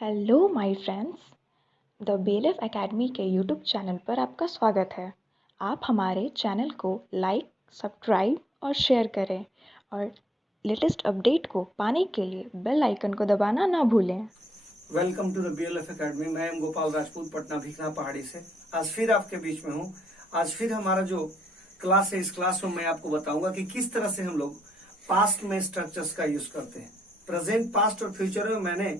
Hello my friends, the BLF academy के YouTube channel पर आपका स्वागत है। आप हमारे चैनल को लाइक, सब्सक्राइब और शेयर करें और लेटेस्ट अपडेट को पाने के लिए बेल आइकन को दबाना ना भूलें। Welcome to the BLF academy. मैं एम गोपाल राजपूत, पटना भिखला पहाड़ी से आज फिर आपके बीच में हूँ। आज फिर हमारा जो क्लास है, इस क्लास में मैं आपको बताऊंगा कि किस तरह से हम लोग पास्ट में स्ट्रक्चर्स का यूज करते हैं। प्रेजेंट, पास्ट और फ्यूचर में मैंने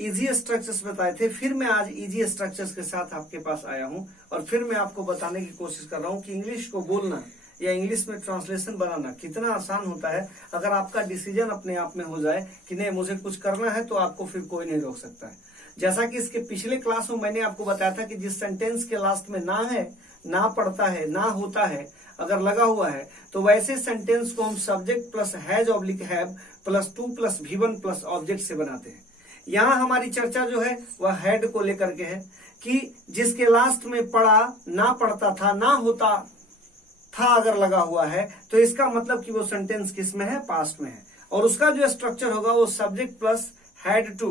इजी स्ट्रक्चर्स बताए थे, फिर मैं आज इजी स्ट्रक्चर्स के साथ आपके पास आया हूं और फिर मैं आपको बताने की कोशिश कर रहा हूं कि इंग्लिश को बोलना या इंग्लिश में ट्रांसलेशन बनाना कितना आसान होता है। अगर आपका डिसीजन अपने आप में हो जाए कि नहीं मुझे कुछ करना है, तो आपको फिर कोई नहीं रोक सकता है। जैसा कि इसके पिछले क्लास में मैंने आपको बताया था कि जिस सेंटेंस के लास्ट में ना है, ना पड़ता है, ना होता है, अगर लगा हुआ है, तो वैसे सेंटेंस को हम subject plus has oblique have plus two plus V1 plus object से बनाते हैं। यहाँ हमारी चर्चा जो है वह हेड को लेकर के है कि जिसके लास्ट में पड़ा, ना पड़ता था, ना होता था अगर लगा हुआ है, तो इसका मतलब कि वो सेंटेंस किस में है, पास्ट में है। और उसका जो स्ट्रक्चर होगा वो subject plus had two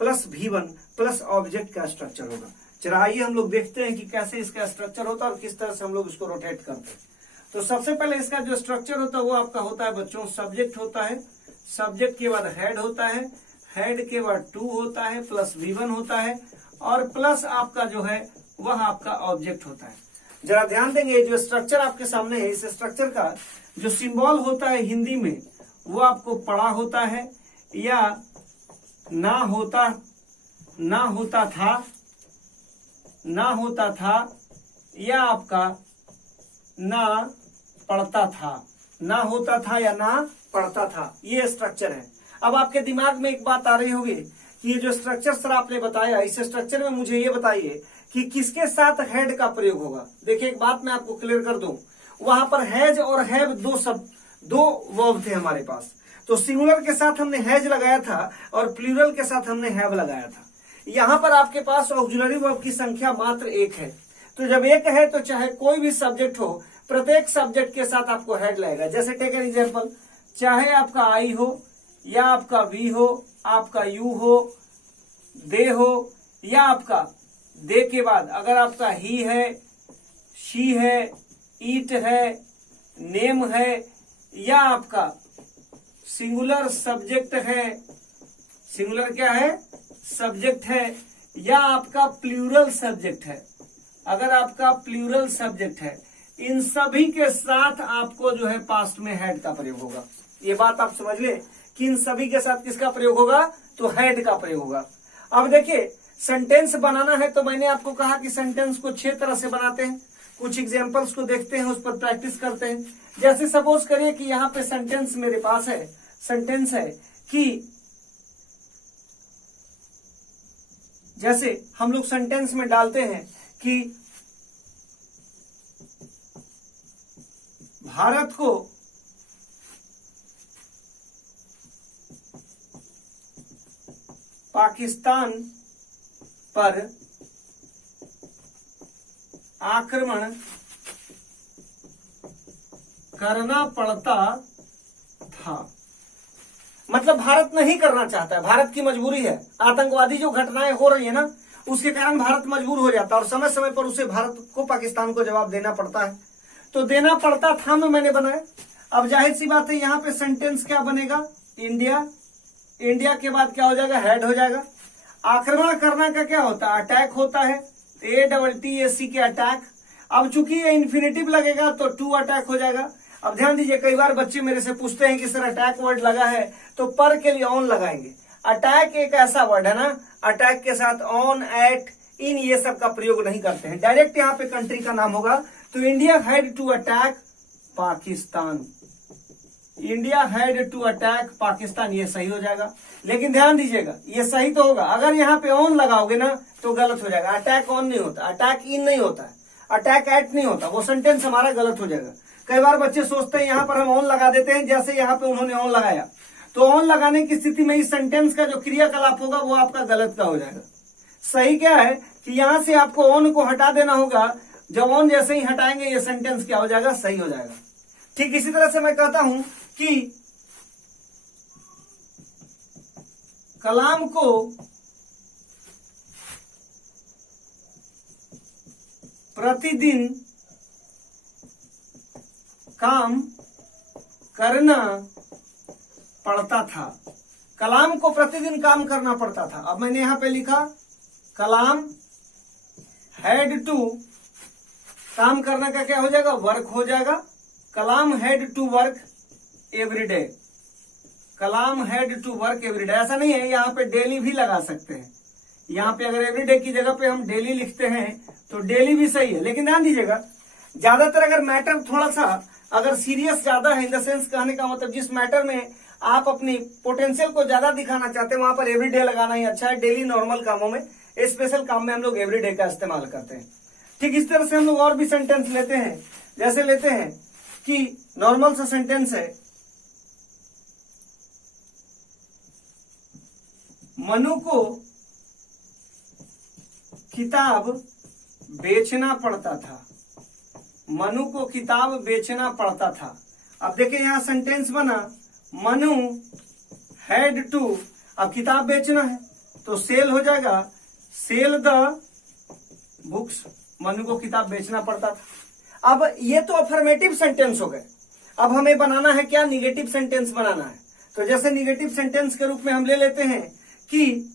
plus V1 plus object का स्ट्रक्चर होगा। चला आइए हम लोग देखते हैं कि कैसे इसका स्ट्रक्चर होता है और किस तरह से हम लोग इसको रोटेट करते हैं। तो सबसे पहले इसका जो स्ट्रक्चर होता है वो आपका होता है बच्चों, सब्जेक्ट होता है, सब्जेक्ट के बाद हेड होता है, हेड के बाद टू होता है प्लस V1 होता है और प्लस आपका जो है वह आपका ऑब्जेक्ट होता है। जरा ध्यान देंगे, जो स्ट्रक्चर आपके सामने है, इस स्ट्रक्चर का जो सिंबल होता है हिंदी में वो आपको पड़ा होता है या ना होता था या आपका ना पढ़ता था, ना होता था या ना पढ़ता था, ये स्ट्रक्चर है। अब आपके दिमाग में एक बात आ रही होगी कि ये जो स्ट्रक्चर सर आपने बताया, इस स्ट्रक्चर में मुझे ये बताइए कि किसके साथ हेड का प्रयोग होगा। देखिए एक बात मैं आपको क्लियर कर दूं, वहां पर हैज और हैव दो वर्ब थे हमारे पास। तो सिंगुलर के साथ हमने हैज लगाया था और प्लूरल के साथ हमने हैव लगाया था। यहां पर आपके पास ऑक्सिलरी वर्ब की संख्या मात्र एक है। तो जब एक है तो चाहे कोई भी सब्जेक्ट हो, प्रत्येक सब्जेक्ट के साथ आपको हेड लगेगा। जैसे टेक एन एग्जाम्पल, चाहे आपका आई हो या आपका वी हो, आपका यू हो, दे हो या आपका दे के बाद अगर आपका ही है, शी है, ईट है, नेम है या आपका सिंगुलर सब्जेक्ट है, सिंगुलर क्या है, सब्जेक्ट है, या आपका प्लूरल सब्जेक्ट है, अगर आपका प्लूरल सब्जेक्ट है, इन सभी के साथ आपको जो है पास्ट में हेड का प्रयोग होगा। ये बात आप समझ ले कि इन सभी के साथ किसका प्रयोग होगा, तो हेड का प्रयोग होगा। अब देखिए सेंटेंस बनाना है तो मैंने आपको कहा कि सेंटेंस को 6 तरह से बनाते हैं। कुछ एग्जांपल्स को देखते हैं, उस पर प्रैक्टिस करते हैं। जैसे सपोज करिए कि यहाँ पे सेंटेंस मेरे पास है, सेंटेंस है कि जैसे हम लोग सेंटेंस में डालते हैं कि भारत को पाकिस्तान पर आक्रमण करना पड़ता था। मतलब भारत नहीं करना चाहता है, भारत की मजबूरी है। आतंकवादी जो घटनाएं हो रही है ना, उसके कारण भारत मजबूर हो जाता है और समय समय पर उसे भारत को, पाकिस्तान को जवाब देना पड़ता है। तो देना पड़ता था में मैंने बनाया। अब जाहिर सी बात है यहाँ पे सेंटेंस क्या बनेगा, इंडिया, इंडिया के बाद क्या हो जाएगा, हेड हो जाएगा। आक्रमण करना का क्या होता है, अटैक होता है, ATTAC के अटैक। अब चूंकि ये इन्फिनेटिव लगेगा तो टू अटैक हो जाएगा। अब ध्यान दीजिए, कई बार बच्चे मेरे से पूछते हैं कि सर अटैक वर्ड लगा है तो पर के लिए ऑन लगाएंगे। अटैक एक ऐसा वर्ड है ना, अटैक के साथ ऑन, एट, इन ये सब का प्रयोग नहीं करते हैं, डायरेक्ट यहाँ पे कंट्री का नाम होगा। तो India had to attack Pakistan, India had to attack Pakistan, ये सही हो जाएगा। लेकिन ध्यान दीजिएगा ये सही तो होगा, अगर यहाँ पे ऑन लगाओगे ना तो गलत हो जाएगा। अटैक ऑन नहीं होता, अटैक इन नहीं होता है, अटैक एट नहीं होता, वो सेंटेंस हमारा गलत हो जाएगा। कई बार बच्चे सोचते हैं यहाँ पर हम ऑन लगा देते हैं, जैसे यहाँ पे उन्होंने ऑन लगाया, तो ऑन लगाने की स्थिति में इस सेंटेंस का जो क्रियाकलाप होगा वो आपका गलत का हो जाएगा। सही क्या है कि यहाँ से आपको ऑन को हटा देना होगा। जब ऑन जैसे ही हटाएंगे ये सेंटेंस क्या हो जाएगा, सही हो जाएगा। ठीक इसी तरह से मैं कहता हूं कि कलाम को प्रतिदिन काम करना पड़ता था। कलाम को प्रतिदिन काम करना पड़ता था। अब मैंने यहां पे लिखा कलाम हैड टू, काम करना का क्या हो जाएगा, वर्क हो जाएगा। Kalam had to work every day. Kalam had to work every day, ऐसा नहीं है, यहाँ पे डेली भी लगा सकते हैं। यहाँ पे अगर एवरीडे की जगह पे हम डेली लिखते हैं तो डेली भी सही है, लेकिन ध्यान दीजिएगा ज्यादातर अगर मैटर थोड़ा सा अगर सीरियस ज्यादा है, इन द सेंस कहने का मतलब जिस मैटर में आप अपनी पोटेंशियल को ज्यादा दिखाना चाहते हैं वहां पर एवरीडे लगाना ही अच्छा है। डेली नॉर्मल कामों में, स्पेशल काम में हम लोग एवरीडे का इस्तेमाल करते हैं। ठीक इस तरह से हम लोग और भी सेंटेंस लेते हैं, जैसे लेते हैं कि नॉर्मल सा सेंटेंस है, मनु को किताब बेचना पड़ता था। मनु को किताब बेचना पड़ता था। अब देखिए यहां सेंटेंस बना, मनु हैड टू, अब किताब बेचना है तो सेल हो जाएगा, सेल द बुक्स। मनु को किताब बेचना पड़ता था। अब ये तो अफर्मेटिव सेंटेंस हो गए। अब हमें बनाना है क्या, निगेटिव सेंटेंस बनाना है। तो जैसे निगेटिव सेंटेंस के रूप में हम ले लेते हैं कि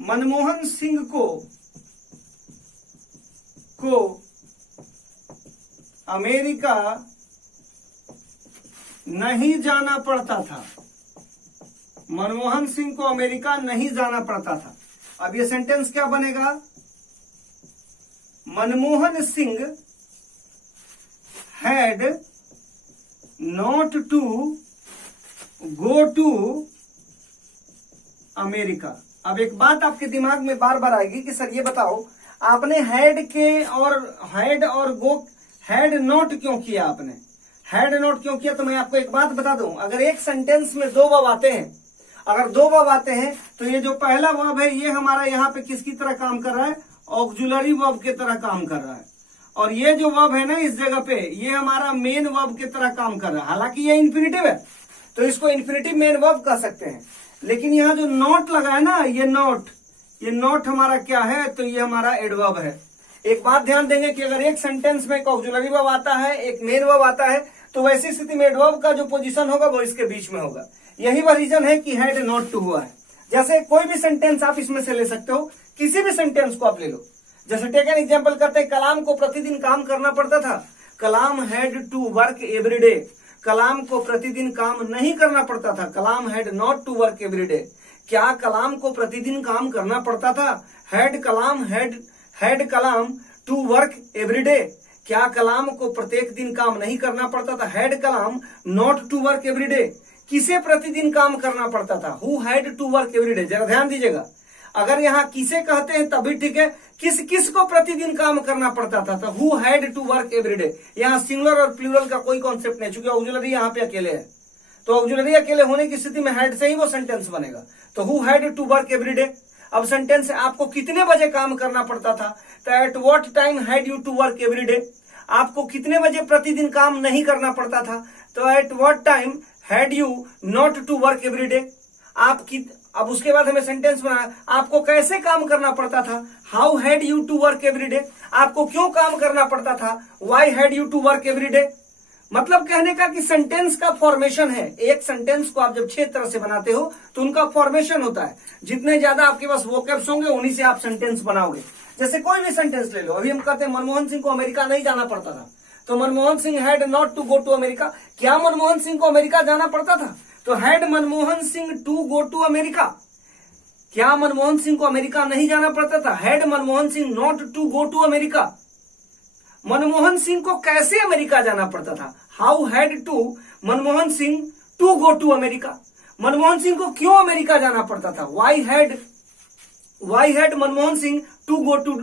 मनमोहन सिंह को अमेरिका नहीं जाना पड़ता था। मनमोहन सिंह को अमेरिका नहीं जाना पड़ता था। अब ये सेंटेंस क्या बनेगा, Manmohan Singh had not to go to America. अब एक बात आपके दिमाग में बार बार आएगी कि सर ये बताओ, आपने हैड और गो, हैड नॉट क्यों किया, आपने हैड नॉट क्यों किया? तो मैं आपको एक बात बता दूं, अगर एक सेंटेंस में दो वर्ब आते हैं, अगर दो वर्ब आते हैं तो ये जो पहला वर्ब है ये हमारा यहाँ पे किसकी तरह काम कर रहा है, ऑक्सिलरी वर्ब की तरह काम कर रहा है। और ये जो वर्ब है ना इस जगह पे, ये हमारा मेन वर्ब की तरह काम कर रहा है। हालांकि ये इन्फिनिटिव है तो इसको इन्फिनिटिव मेन वर्ब कह सकते हैं, लेकिन यहाँ जो नॉट लगा है ना, ये नॉट हमारा क्या है, तो ये हमारा एडवर्ब है। एक बात ध्यान देंगे कि अगर एक सेंटेंस में एक ऑक्सिलरी वर्ब आता है, एक मेन वर्ब आता है, तो वैसी स्थिति में एडवर्ब का जो पोजीशन होगा वो इसके बीच में होगा। यही वह रीजन है कि हैड नॉट टू हुआ है। जैसे कोई भी सेंटेंस आप इसमें से ले सकते हो, किसी भी सेंटेंस को आप ले लो। जैसे टेक एन एग्जांपल करते हैं, कलाम को प्रतिदिन काम करना पड़ता था। Kalam had to work every day. Kalam को प्रतिदिन काम नहीं करना पड़ता था। Kalam had not to work every day. क्या कलाम को प्रतिदिन काम करना पड़ता था? Had Kalam to work every day. क्या कलाम को प्रत्येक दिन काम नहीं करना पड़ता था? Had Kalam not to work every day. किसे प्रतिदिन काम करना पड़ता था? Who had to work every day. जरा ध्यान दीजिएगा, अगर यहाँ किसे कहते हैं तभी ठीक है, किस को प्रतिदिन काम करना पड़ता था, तो who had to work every day. यहाँ सिंगुलर और प्लूरल का कोई कॉन्सेप्ट नहीं, चूंकि ऑक्सिलरी यहाँ पे अकेले है, तो ऑक्सिलरी अकेले होने की स्थिति में हैड से ही वो सेंटेंस बनेगा। तो who had to work every day. अब सेंटेंस है, आपको कितने बजे काम करना पड़ता था, तो at what time had you to work every day. आपको कितने बजे प्रतिदिन काम नहीं करना पड़ता था, तो at what time had you not to work every day. अब उसके बाद हमें सेंटेंस बनाया, आपको कैसे काम करना पड़ता था, how had you to work every day. आपको क्यों काम करना पड़ता था, why had you to work every day. मतलब कहने का कि सेंटेंस का फॉर्मेशन है। एक सेंटेंस को आप जब 6 तरह से बनाते हो तो उनका फॉर्मेशन होता है। जितने ज्यादा आपके पास वोकैब्स होंगे उन्हीं से आप सेंटेंस बनाओगे। जैसे कोई भी सेंटेंस ले लो, अभी हम कहते हैं मनमोहन सिंह को अमेरिका नहीं जाना पड़ता था, तो Manmohan Singh had not to go to America. क्या मनमोहन सिंह को अमेरिका जाना पड़ता था, तो had Manmohan Singh to go to America. क्या मनमोहन सिंह को अमेरिका नहीं जाना पड़ता था, had Manmohan Singh not to go to America. Manmohan Singh को कैसे अमेरिका जाना पड़ता था, how had to Manmohan Singh to go to America. Manmohan Singh को क्यों अमेरिका जाना पड़ता था, why had Manmohan Singh to go to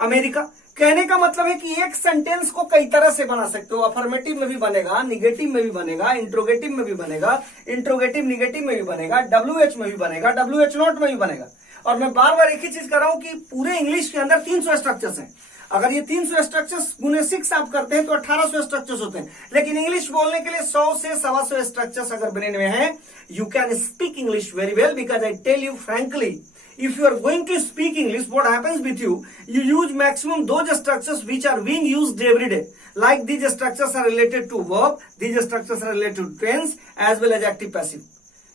America. कहने का मतलब है कि एक सेंटेंस को कई तरह से बना सकते हो। अफर्मेटिव में भी बनेगा, निगेटिव में भी बनेगा, इंट्रोगेटिव में भी बनेगा, इंट्रोगेटिव निगेटिव में भी बनेगा, WH में भी बनेगा, WH नॉट में भी बनेगा। और मैं बार बार एक ही चीज कर रहा हूं कि पूरे इंग्लिश के अंदर 300 स्ट्रक्चर्स हैं। अगर ये 300 स्ट्रक्चर्स गुने 6 आप करते हैं तो 1800 स्ट्रक्चर्स होते हैं। लेकिन इंग्लिश बोलने के लिए 100 से 125 स्ट्रक्चर्स अगर ब्रेन में है, you can speak English very well, because I tell you frankly, if you are going to speak English, what happens with you, you use maximum those structures which are being used every day. Like these structures are related to verb, these structures are related to tense as well as active passive.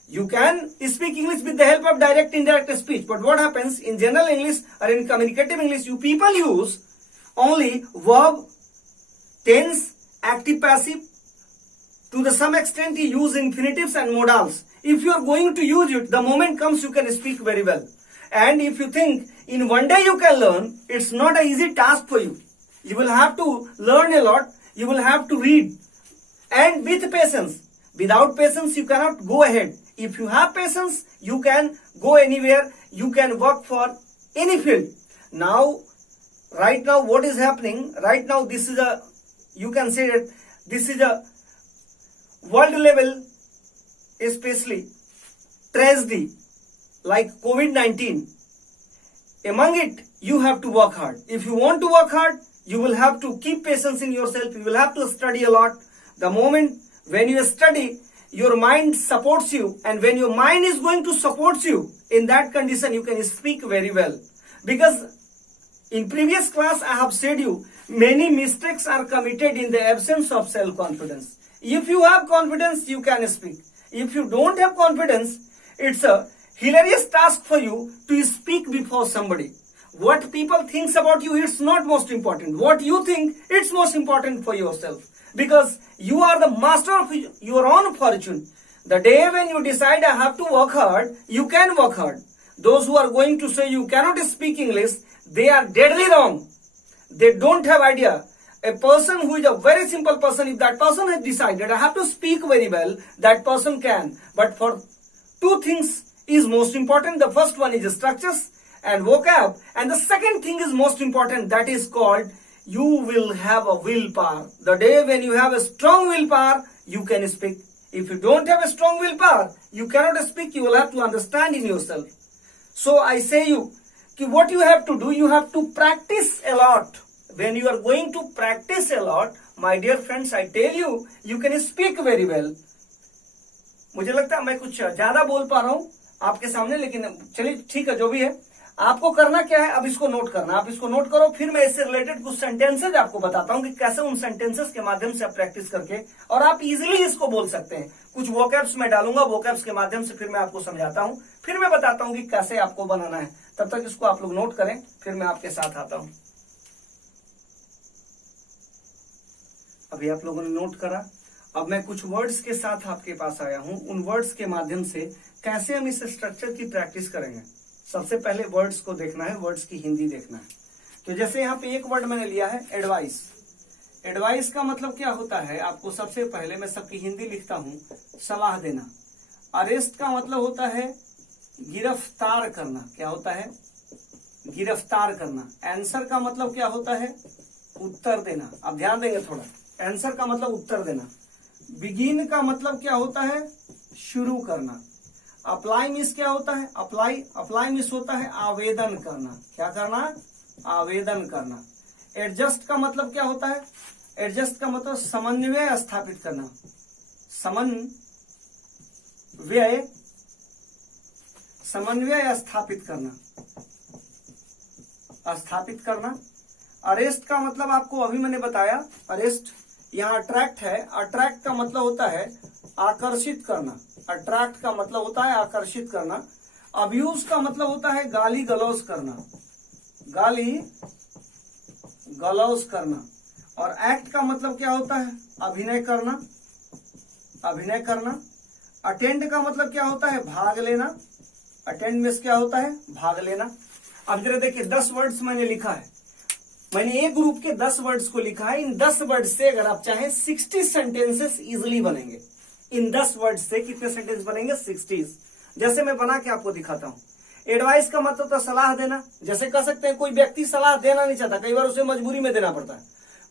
You can speak English with the help of direct indirect speech, but what happens in general English or in communicative English, you people use only verb, tense, active passive. To the some extent you use infinitives and modals. If you are going to use it, the moment comes you can speak very well. And if you think in one day you can learn, it's not an easy task for you. You will have to learn a lot. You will have to read. And with patience. Without patience, you cannot go ahead. If you have patience, you can go anywhere. You can work for any field. Now, right now, what is happening? Right now, this is a, you can say that this is a world level, especially tragedy. Like COVID-19, among it, you have to work hard. If you want to work hard, you will have to keep patience in yourself. You will have to study a lot. The moment when you study, your mind supports you. And when your mind is going to support you, in that condition, you can speak very well. Because in previous class, I have said you, many mistakes are committed in the absence of self-confidence. If you have confidence, you can speak. If you don't have confidence, it's a hilarious task for you to speak before somebody. What people thinks about you, it's not most important. What you think, it's most important for yourself. Because you are the master of your own fortune. The day when you decide I have to work hard, you can work hard. Those who are going to say you cannot speak English, they are deadly wrong. They don't have idea. A person who is a very simple person, if that person has decided I have to speak very well, that person can. But for two things is most important. The first one is structures and vocab, and the second thing is most important, that is called you will have a willpower. The day when you have a strong willpower, you can speak. If you don't have a strong willpower, you cannot speak. You will have to understand in yourself. So I say you, what you have to do, you have to practice a lot. When you are going to practice a lot, my dear friends, I tell you, you can speak very well. मुझे लगता है मैं कुछ ज्यादा बोल पा रहा हूँ आपके सामने, लेकिन चलिए ठीक है, जो भी है। आपको करना क्या है, अब इसको नोट करना। आप इसको नोट करो, फिर मैं इससे रिलेटेड कुछ सेंटेंसेज आपको बताता हूँ कि कैसे उन सेंटेंसेस के माध्यम से आप प्रैक्टिस करके और आप इजीली इसको बोल सकते हैं। कुछ वोकैब्स मैं डालूंगा, वोकैब्स के माध्यम से फिर मैं आपको समझाता हूँ, फिर मैं बताता हूँ कि कैसे आपको बनाना है। तब तक इसको आप लोग नोट करें, फिर मैं आपके साथ आता हूँ। अभी आप लोगों ने नोट करा, अब मैं कुछ वर्ड्स के साथ आपके पास आया हूं। उन वर्ड्स के माध्यम से कैसे हम इस स्ट्रक्चर की प्रैक्टिस करेंगे। सबसे पहले वर्ड्स को देखना है, वर्ड्स की हिंदी देखना है। तो जैसे यहाँ पे एक वर्ड मैंने लिया है एडवाइस। एडवाइस का मतलब क्या होता है, आपको सबसे पहले मैं सबकी हिंदी लिखता हूं, सलाह देना। अरेस्ट का मतलब होता है गिरफ्तार करना। क्या होता है? गिरफ्तार करना। आंसर का मतलब क्या होता है? उत्तर देना। अब ध्यान देंगे थोड़ा, आंसर का मतलब उत्तर देना। बिगिन का मतलब क्या होता है? शुरू करना। अप्लाई मिस क्या होता है? अप्लाई मिस होता है आवेदन करना। क्या करना? आवेदन करना। एडजस्ट का मतलब क्या होता है? एडजस्ट का मतलब समन्वय स्थापित करना। समन्वय स्थापित करना। अरेस्ट का मतलब आपको अभी मैंने बताया, अरेस्ट यहाँ अट्रैक्ट है। अट्रैक्ट का मतलब होता है आकर्षित करना। अट्रैक्ट का मतलब होता है आकर्षित करना। अब्यूज का मतलब होता है गाली गलौज करना। गाली गलौज करना। और एक्ट का मतलब क्या होता है? अभिनय करना। अटेंड का मतलब क्या होता है? भाग लेना। अटेंड में क्या होता है? भाग लेना। अब जरा देखिए, 10 वर्ड्स मैंने लिखा है। मैंने एक ग्रुप के 10 वर्ड्स को लिखा है। इन 10 वर्ड्स से अगर आप चाहें 60 सेंटेंसेस इजिली बनेंगे। इन 10 वर्ड्स से कितने सेंटेंस बनेंगे? 60। जैसे मैं बना के आपको दिखाता हूं। एडवाइस का मतलब तो सलाह देना। जैसे कह सकते हैं कोई व्यक्ति सलाह देना नहीं चाहता, कई बार उसे मजबूरी में देना पड़ता है।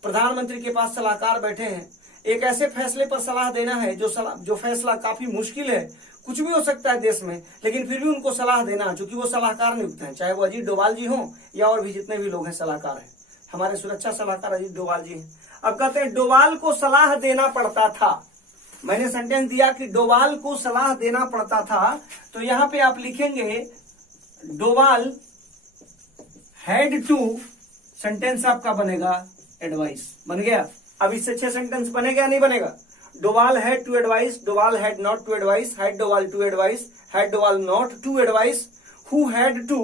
प्रधानमंत्री के पास सलाहकार बैठे हैं, एक ऐसे फैसले पर सलाह देना है जो फैसला काफी मुश्किल है, कुछ भी हो सकता है देश में, लेकिन फिर भी उनको सलाह देना, क्योंकि वो सलाहकार नियुक्त हैं, चाहे वो अजीत डोभाल जी हो या और भी जितने भी लोग हैं सलाहकार हैं। हमारे सुरक्षा सलाहकार अजीत डोभाल जी हैं। अब कहते हैं डोभाल को सलाह देना पड़ता था। मैंने सेंटेंस दिया कि डोभाल को सलाह देना पड़ता था, तो यहां पे आप लिखेंगे डोभाल हैड टू, सेंटेंस आपका बनेगा एडवाइस। बन गया। अब इससे 6 सेंटेंस बनेगा नहीं बनेगा? Doval had to advice, Doval had not to advice, had Doval to advice, had Doval not to advice, who had to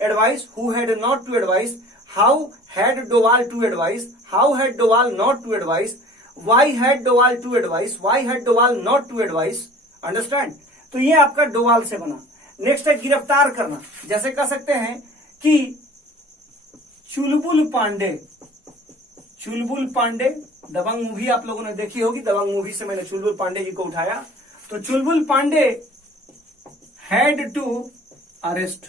advice, who had not to advice, how had Doval to advice, how had Doval not to advice, why had Doval to advice, why had Doval not to advice. Understand? तो ये आपका डोभाल से बना। Next है गिरफ्तार करना। जैसे कह सकते हैं कि चुलबुल पांडे, चुलबुल पांडे, दबंग मूवी आप लोगों ने देखी होगी, दबंग मूवी से मैंने चुलबुल पांडे जी को उठाया। तो चुलबुल पांडे हैड टू अरेस्ट,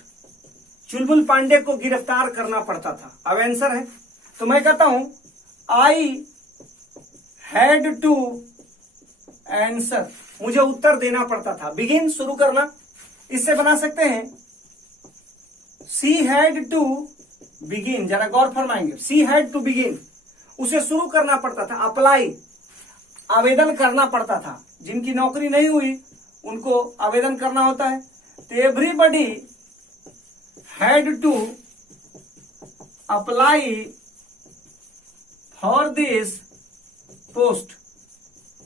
चुलबुल पांडे को गिरफ्तार करना पड़ता था। अब आंसर है, तो मैं कहता हूं आई हैड टू आंसर, मुझे उत्तर देना पड़ता था। बिगिन, शुरू करना। इससे बना सकते हैं सी हैड टू बिगिन। जरा गौर फरमाएंगे, सी हैड टू बिगिन, उसे शुरू करना पड़ता था। अप्लाई, आवेदन करना पड़ता था। जिनकी नौकरी नहीं हुई उनको आवेदन करना होता है। तो everybody had to apply for this post,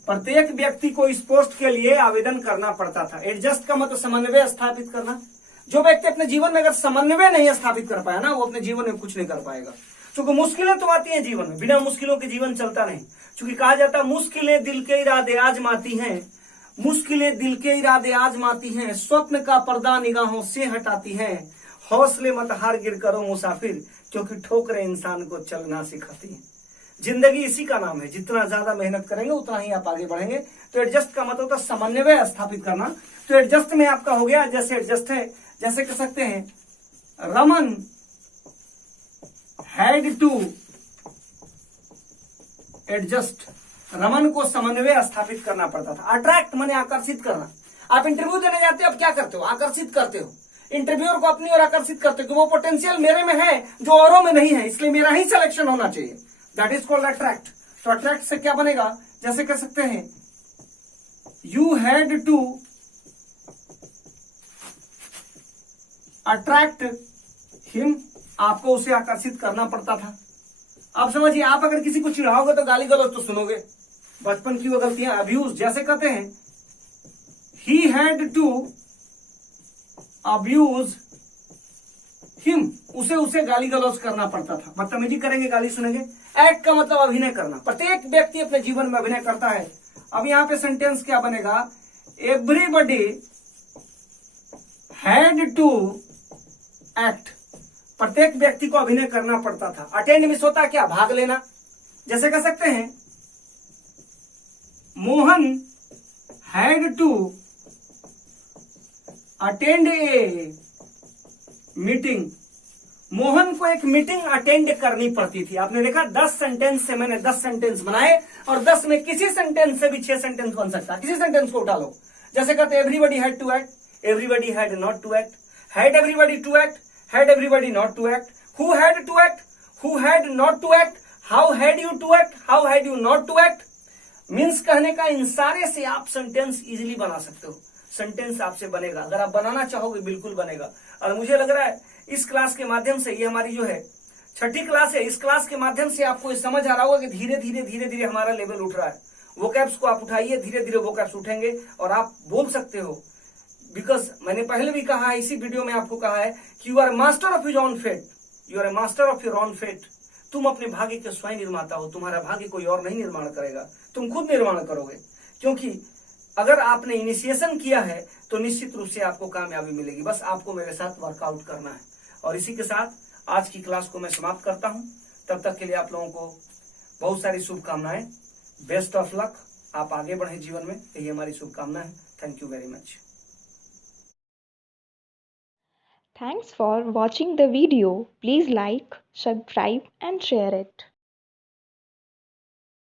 प्रत्येक व्यक्ति को इस पोस्ट के लिए आवेदन करना पड़ता था। एडजस्ट का मतलब समन्वय स्थापित करना। जो व्यक्ति अपने जीवन में अगर समन्वय नहीं स्थापित कर पाया ना, वो अपने जीवन में कुछ नहीं कर पाएगा। क्योंकि मुश्किलें तो आती हैं जीवन में, बिना मुश्किलों के जीवन चलता नहीं। क्योंकि कहा जाता है मुश्किलें दिल के इरादे आजमाती हैं, मुश्किलें दिल के इरादे आजमाती हैं, स्वप्न का पर्दा निगाहों से हटाती हैं, हौसले मत हार गिर करो मुसाफिर, क्योंकि ठोकरें इंसान को चलना सिखाती हैं। जिंदगी इसी का नाम है, जितना ज्यादा मेहनत करेंगे उतना ही आप आगे बढ़ेंगे। तो एडजस्ट का मतलब होता है समन्वय स्थापित करना। तो एडजस्ट में आपका हो गया, जैसे एडजस्ट है, जैसे कह सकते हैं Raman had to adjust, Raman को समन्वय स्थापित करना पड़ता था। अट्रैक्ट माने आकर्षित करना। आप इंटरव्यू देने जाते हो, अब क्या करते हो? आकर्षित करते हो इंटरव्यूअर को अपनी ओर, आकर्षित करते हो कि वो पोटेंशियल मेरे में है जो औरों में नहीं है, इसलिए मेरा ही सिलेक्शन होना चाहिए। That is called attract. तो अट्रैक्ट से क्या बनेगा? जैसे कह सकते हैं you had to attract him, आपको उसे आकर्षित करना पड़ता था। अब समझिए, आप अगर किसी को चिढ़ाओगे तो गाली गलौज तो सुनोगे, बचपन की वो गलतियां, अब्यूज। जैसे कहते हैं he had to abuse him, उसे गाली गलौज करना पड़ता था। बदतमीजी करेंगे, गाली सुनेंगे। एक्ट का मतलब अभिनय करना। प्रत्येक व्यक्ति अपने जीवन में अभिनय करता है। अब यहां पे सेंटेंस क्या बनेगा? एवरीबडी हैड टू एक्ट, प्रत्येक व्यक्ति को अभिनय करना पड़ता था। अटेंड मिस होता क्या? भाग लेना। जैसे कह सकते हैं Mohan had to attend a meeting, Mohan को एक मीटिंग अटेंड करनी पड़ती थी। आपने देखा 10 सेंटेंस से मैंने 10 सेंटेंस बनाए, और 10 में किसी सेंटेंस से भी 6 सेंटेंस बन सकता है। किसी सेंटेंस को उठा लो। जैसे कहते हैं everybody had to act, everybody had not to act, had everybody to act, had everybody not to act, who had to act, who had not to act, how had you to act, how had you not to act। Means कहने का इन सारे से आप sentence easily बना सकते हो। Sentence आपसे बनेगा, अगर आप बनाना चाहोगे बिल्कुल बनेगा। और मुझे लग रहा है इस क्लास के माध्यम से, ये हमारी जो है 6ठी क्लास है, इस क्लास के माध्यम से आपको समझ आ रहा होगा कि धीरे धीरे हमारा लेवल उठ रहा है। वोकैब्स को आप उठाइए, धीरे धीरे वोकैब्स उठेंगे और आप बोल सकते हो। बिकॉज मैंने पहले भी कहा है, इसी वीडियो में आपको कहा है कि you are master of your own fate, you are a master of your own fate. तुम अपने भाग्य के स्वयं निर्माता हो, तुम्हारा भाग्य कोई और नहीं निर्माण करेगा, तुम खुद निर्माण करोगे। क्योंकि अगर आपने इनिशिएशन किया है तो निश्चित रूप से आपको कामयाबी मिलेगी। बस आपको मेरे साथ वर्कआउट करना है। और इसी के साथ आज की क्लास को मैं समाप्त करता हूं। तब तक के लिए आप लोगों को बहुत सारी शुभकामनाएं। बेस्ट ऑफ लक, आप आगे बढ़े जीवन में, यही हमारी शुभकामना है। Thank you very much. Thanks for watching the video. Please like, subscribe and share it.